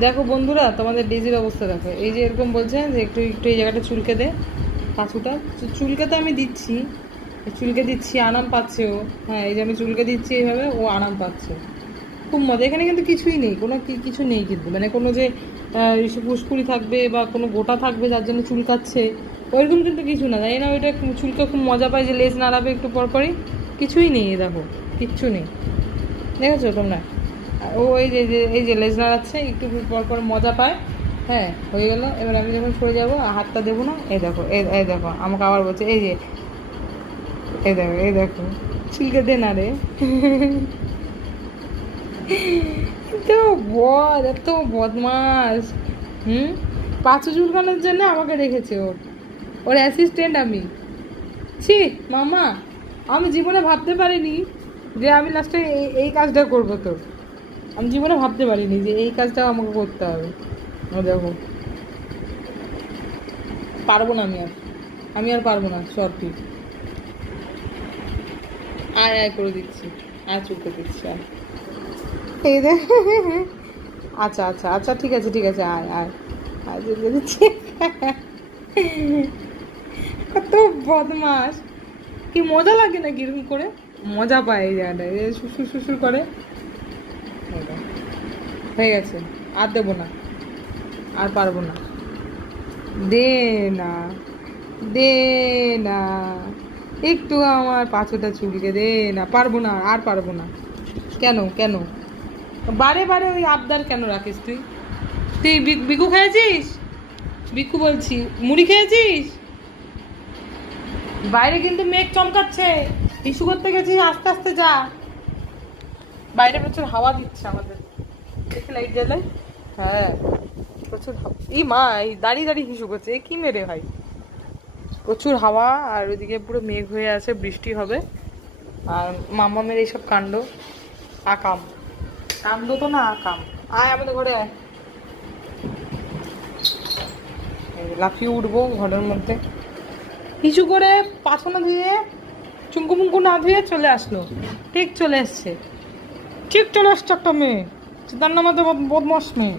দেখো বন্ধুরা, তোমাদের ডেজির অবস্থা দেখো। এই যে এরকম বলছে যে একটু একটু এই জায়গাটা চুলকে দে, পাঁচুটা চুলকে তো আমি দিচ্ছি, চুলকে দিচ্ছি, আরাম পাচ্ছে ও। হ্যাঁ, এই যে আমি চুলকে দিচ্ছি এইভাবে, ও আরাম পাচ্ছে, খুব মজা। এখানে কিন্তু কিছুই নেই, কোনো কিছু নেই কিন্তু, মানে কোনো যে পুষ্কুড়ি থাকবে বা কোনো গোটা থাকবে যার জন্য চুলকাচ্ছে, ওইরকম কিন্তু কিছু না। জানি না ওইটা চুলকে খুব মজা পায় যে লেজ নাড়াবে একটু পর পরই, কিছুই নেই। দেখো, কিচ্ছু নেই, দেখেছো তোমরা? ও এই যে লেজ নাড়াচ্ছে একটু পর পর, মজা পায়। হ্যাঁ, হয়ে গেল। এবার আমি যখন সরে যাবো হাতটা দেবো না, এই দেখো, এই দেখো আমাকে আবার বলছে এই যে, এই দেখো, এই দেখো চুলকে দে না রে। তো এত বদমাস। পাঁচু চুলকানোর জন্য আমাকে রেখেছে ও, ওর অ্যাসিস্ট্যান্ট আমি। ছি মামা, আমি জীবনে ভাবতে পারিনি যে আমি লাস্টে এই কাজটা করবো। তো আমি জীবনে ভাবতে পারিনি যে এই কাজটাও আমাকে করতে হবে। দেখো, পারবো না আমি আর পারবো না। সব ঠিক, আয় আয় করে দিচ্ছি, আয় চুলকে দিচ্ছি, আয়। এই দেখ, আচ্ছা আচ্ছা আচ্ছা, ঠিক আছে ঠিক আছে, আয় আয় আয় চুলকে দিচ্ছি। কত বদমাস, কি মজা লাগে না কিরকম করে মজা পায় এই জায়গাটায়, শ্বশুর শ্বশুর করে। হয়ে গেছে, আর দেবো না, আর পারবো না। দে না, দে না, একটু আমার পাঁচটা চুলকে দে না। পারবো না, আর পারবো না। কেন কেন বারে বারে ওই আবদার কেন রাখিস তুই? তুই বিকু খেয়েছিস? বিকু বলছি, মুড়ি খেয়েছিস? বাইরে কিন্তু মেঘ চমকাচ্ছে, ইস্যু করতে গেছিস, আস্তে আস্তে যা। বাইরে প্রচুর হাওয়া দিচ্ছে আমাদের, দেখে লাইট জ্বালায়। হ্যাঁ, প্রচুর হাওয়া। এই মা, এই দাঁড়িয়ে দাঁড়িয়ে হিসু করছে, এ কি মেরে ভাই। প্রচুর হাওয়া, আর ওইদিকে পুরো মেঘ হয়ে আছে, বৃষ্টি হবে। আর মামামের এইসব কাণ্ড, আকাম কাণ্ড তো না, আকাম। আয় আমাদের ঘরে আয়, লাফিয়ে উঠবো ঘরের মধ্যে। কিছু করে পাছনা ধুয়ে, চুঙ্কু মুঙ্কু না ধুয়ে চলে আসলো। ঠিক চলে এসছে, ঠিক চলে এসছে একটা মেয়ে, তার নাম তো বদমাস মেয়ে।